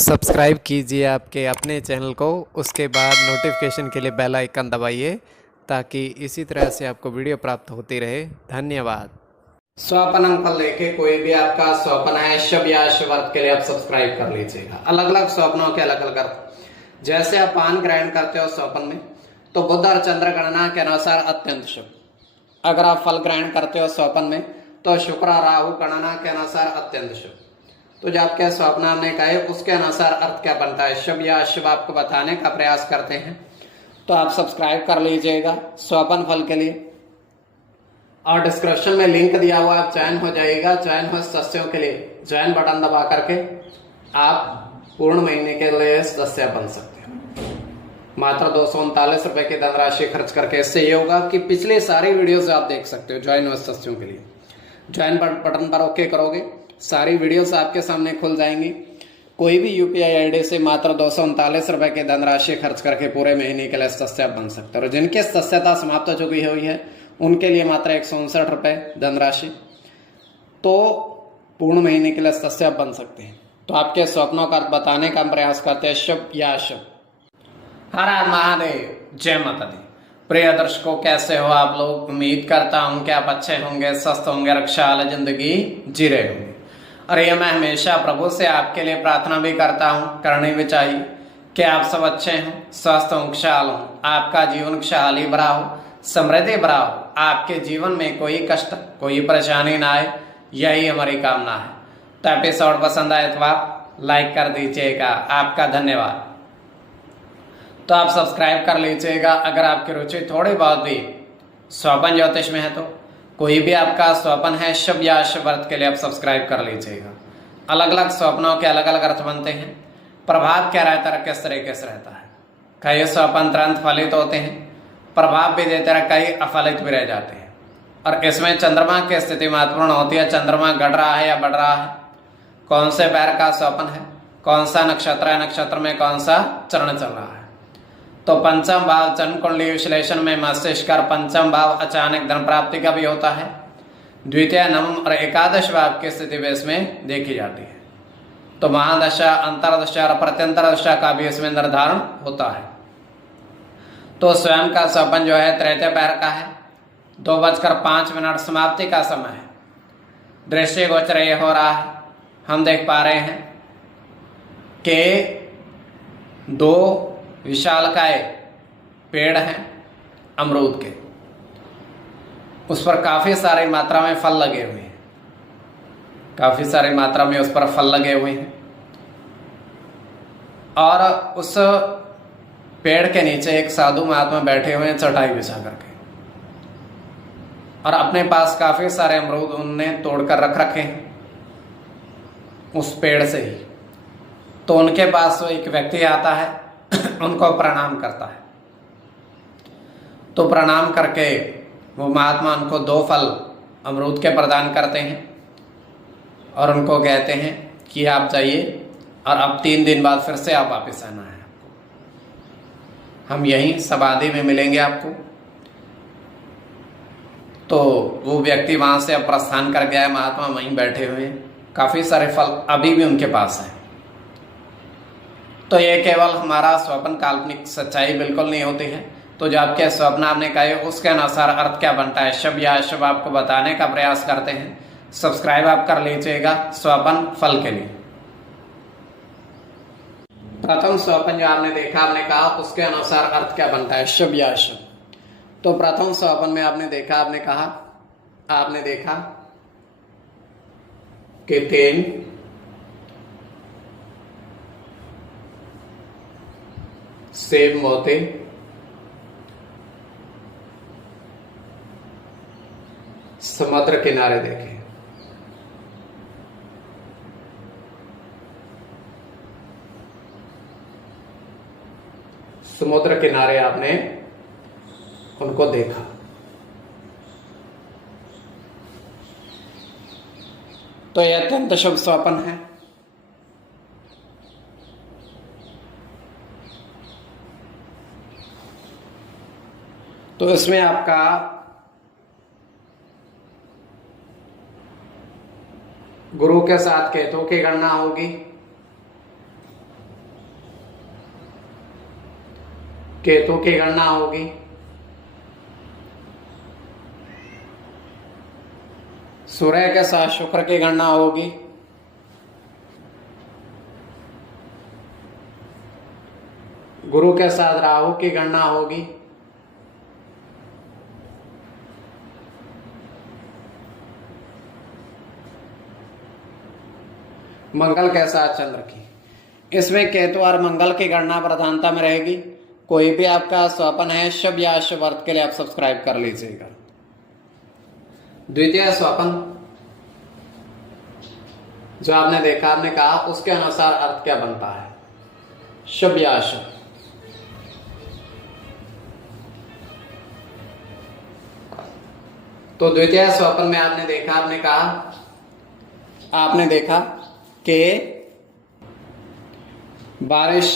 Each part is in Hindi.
सब्सक्राइब कीजिए आपके अपने चैनल को, उसके बाद नोटिफिकेशन के लिए बेल आइकन दबाइए ताकि इसी तरह से आपको वीडियो प्राप्त होती रहे। धन्यवाद। स्वपन फल लेके कोई भी आपका स्वप्न है शुभ या शुभ अर्थ के लिए आप सब्सक्राइब कर लीजिएगा। अलग अलग स्वप्नों के अलग अलग अर्थ। जैसे आप पान ग्रहण करते हो स्वप्न में तो बुध और चंद्र गणना के अनुसार अत्यंत शुभ। अगर आप फल ग्रहण करते हो स्वप्न में तो शुक्र और राहु गणना के अनुसार अत्यंत शुभ। तो जो आपके स्वप्न हमने कहे उसके अनुसार अर्थ क्या बनता है, शुभ या अशुभ, आपको बताने का प्रयास करते हैं। तो आप सब्सक्राइब कर लीजिएगा स्वपन फल के लिए, और डिस्क्रिप्शन में लिंक दिया हुआ आप ज्वाइन हो जाइएगा। ज्वाइन हो सदस्यों के लिए ज्वाइन बटन दबा करके आप पूर्ण महीने के लिए सदस्य बन सकते हो। मात्र 239 रुपए की धनराशि खर्च करके। इससे ये होगा कि पिछले सारी वीडियोस आप देख सकते हो। ज्वाइन हो सदस्यों के लिए ज्वाइन बटन पर ओके करोगे, सारी वीडियोस आपके सामने खुल जाएंगी। कोई भी यूपीआई आईडी से मात्र 239 रुपए की धनराशि खर्च करके पूरे महीने के लिए सदस्य बन सकते हो। और जिनकी सदस्यता समाप्त हो चुकी हुई है उनके लिए मात्र 159 रुपए धनराशि, तो पूर्ण महीने के लिए सदस्य बन सकते हैं। तो आपके स्वप्नों का बताने का प्रयास करते हैं, शुभ या अशुभ। हर हर महादेव, जय माता दी। प्रिय दर्शकों, कैसे हो आप लोग? उम्मीद करता हूं कि आप अच्छे होंगे, स्वस्थ होंगे, रक्षा वाली जिंदगी जी रहे होंगे। और ये मैं हमेशा प्रभु से आपके लिए प्रार्थना भी करता हूँ, करनी भी चाहिए कि आप सब अच्छे हों, स्वस्थ हों, खुशहाल हों, आपका जीवन खुशहाली भरा हो, समृद्धि भरा हो, आपके जीवन में कोई कष्ट कोई परेशानी ना आए, यही हमारी कामना है। तो एपिसोड पसंद आए तो आप लाइक कर दीजिएगा, आपका धन्यवाद। तो आप सब्सक्राइब कर लीजिएगा अगर आपकी रुचि थोड़ी बहुत भी स्वपन ज्योतिष में है। तो कोई भी आपका स्वप्न है शुभ या अशुभ अर्थ के लिए आप सब्सक्राइब कर लीजिएगा। अलग अलग स्वप्नों के अलग अलग अर्थ बनते हैं। प्रभाव क्या रहता है, किस तरीके से रहता है। कई स्वप्न तुरंत फलित होते हैं, प्रभाव भी देते रहे, कई अफलित भी रह जाते हैं। और इसमें चंद्रमा की स्थिति महत्वपूर्ण होती है। चंद्रमा घट रहा है या बढ़ रहा है, कौन से पैर का स्वप्न है, कौन सा नक्षत्र है, नक्षत्र में कौन सा चरण चल रहा है। तो पंचम भाव जन्म कुंडली विश्लेषण में मस्तिष्क और पंचम भाव अचानक धन प्राप्ति का भी होता है। द्वितीय, नवम और एकादश भाव की स्थिति भी इसमें देखी जाती है। तो महादशा, अंतरदशा और प्रत्यंतर दशा का भी इसमें निर्धारण होता है। तो स्वयं का स्वप्न जो है तृतीय पैर का है। 2:05 समाप्ति का समय है। दृष्टि गोचर ये हो रहा है, हम देख पा रहे हैं कि 2 विशालकाय पेड़ हैं अमरूद के, उस पर काफी सारी मात्रा में फल लगे हुए हैं, काफी सारी मात्रा में उस पर फल लगे हुए हैं। और उस पेड़ के नीचे एक साधु महात्मा बैठे हुए हैं चटाई बिछा करके, और अपने पास काफी सारे अमरूद उनने तोड़कर रख रखे हैं उस पेड़ से ही। तो उनके पास एक व्यक्ति आता है, उनको प्रणाम करता है। तो प्रणाम करके वो महात्मा उनको 2 फल अमरूद के प्रदान करते हैं और उनको कहते हैं कि आप जाइए और अब 3 दिन बाद फिर से आप वापस आना है, हम यहीं समाधि में मिलेंगे आपको। तो वो व्यक्ति वहां से अब प्रस्थान कर गया है, महात्मा वहीं बैठे हुए हैं, काफी सारे फल अभी भी उनके पास हैं। तो ये केवल हमारा स्वप्न, काल्पनिक सच्चाई बिल्कुल नहीं होती है। तो जो आपके स्वप्न आपने कहे उसके अनुसार अर्थ क्या बनता है, शुभ या अशुभ, आपको बताने का प्रयास करते हैं। सब्सक्राइब आप कर लीजिएगा स्वप्न फल के लिए। प्रथम स्वप्न जो आपने देखा, आपने कहा उसके अनुसार अर्थ क्या बनता है, शुभ या अशुभ। तो प्रथम स्वप्न में आपने देखा, आपने कहा, आपने देखा कि 3 सेब मोती समुद्र किनारे देखे। समुद्र किनारे आपने उनको देखा। तो यह अत्यंत शुभ स्वप्न है। तो इसमें आपका गुरु के साथ केतु की गणना होगी। केतु की गणना होगी, सूर्य के साथ शुक्र की गणना होगी, गुरु के साथ राहु की गणना होगी, मंगल के साथ चंद्र की। इसमें केतु और मंगल की गणना प्रधानता में रहेगी। कोई भी आपका स्वपन है शुभ या अशुभ अर्थ के लिए आप सब्सक्राइब कर लीजिएगा। द्वितीय स्वपन जो आपने देखा, आपने कहा उसके अनुसार अर्थ क्या बनता है, शुभ या अशुभ। तो द्वितीय स्वपन में आपने देखा, आपने देखा कि बारिश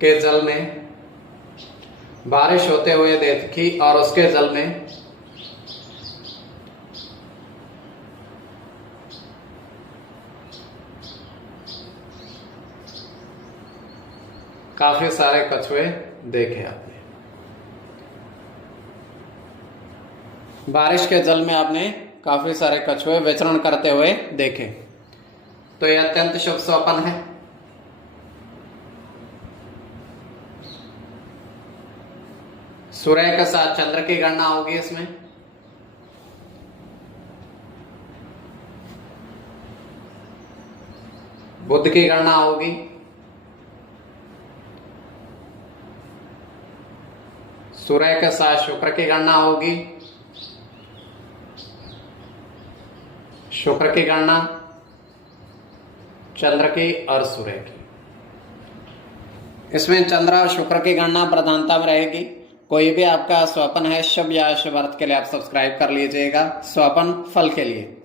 के जल में, बारिश होते हुए देखी और उसके जल में काफी सारे कछुए देखे आपने। बारिश के जल में आपने काफी सारे कछुए विचरण करते हुए देखे, तो यह अत्यंत शुभ स्वपन है। सूर्य के साथ चंद्र की गणना होगी इसमें, बुध की गणना होगी, सूर्य के साथ शुक्र की गणना होगी, शुक्र की गणना, चंद्र की और सूर्य की। इसमें चंद्र और शुक्र की गणना प्रधानता में रहेगी। कोई भी आपका स्वपन है शुभ या अशुभ अर्थ के लिए आप सब्सक्राइब कर लीजिएगा। स्वपन फल के लिए